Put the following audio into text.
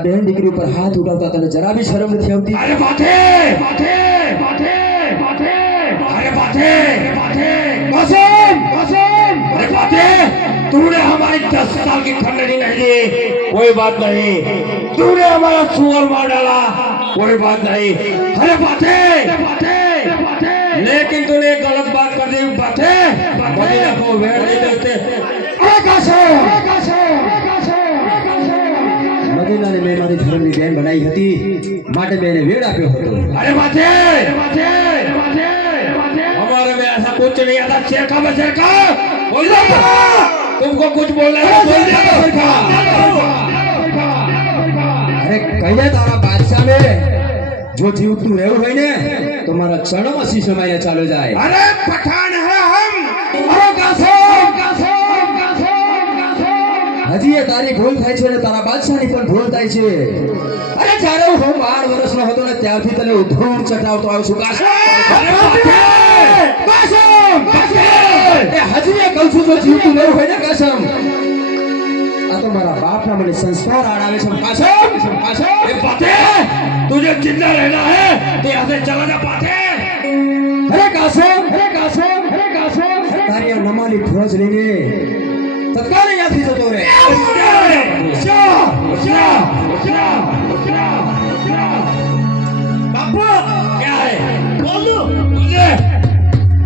બેન દીકરી ઉપર હાથ ઉઠાવતા તને જરા બી શરમ નથી આવતી अरे बाते बाते बाते बाते अरे बाते बाते कसम कसम अरे बाते तूने हमारी दस साल की खंडनी नहीं दी कोई बात नहीं तूने हमारा सुअर मार डाला कोई बात नहीं अरे बाते बाते बाते लेकिन तूने एक गलत बात कर दी बाते मदीना को वेड़ नहीं મેં મારી ધર્મની બેન બનાવી હતી માટે મેં એને વેડ આપ્યો હતો अरे बाते बाते बाते हमारे में ऐसा कुछ नहीं आता शेर का मैं शेर का बोल दो तुमको कुछ बोलना है तो बोल दो અરે કહીએ તારા બાદશાહને જો જીવતું રહેવું હોય ને તો મારા ક્ષણોમાં શીશ મારીને ચાલો જાય अरे पठान है હજી એ તારી ભૂલ થાય છે અને તારા બાદશાહની પણ ભૂલ થાય છે અરે જ્યારે હું બાર વર્ષનો હતો ને ત્યારથી તને ઉધોમ ચટાવતો આવ્યો છું કાશી अरे बाते कसम कसम એ હજી એ કહું છું જો જીવતું રહેવું હોય ને કાશમ આ તો મારા બાપના મને સંસ્કાર આડાવે છે કાશમ કાશમ अरे बाते तुझे जिंदा रहना है तो यहाँ से चला जा बाते અરે કાશમ અરે કાશમ અરે કાશમ તારી આ નમાની ફોજ લઈને તત્કાલ અહીંયાથી જતો રહે. બાપુ ક્યારે બોલું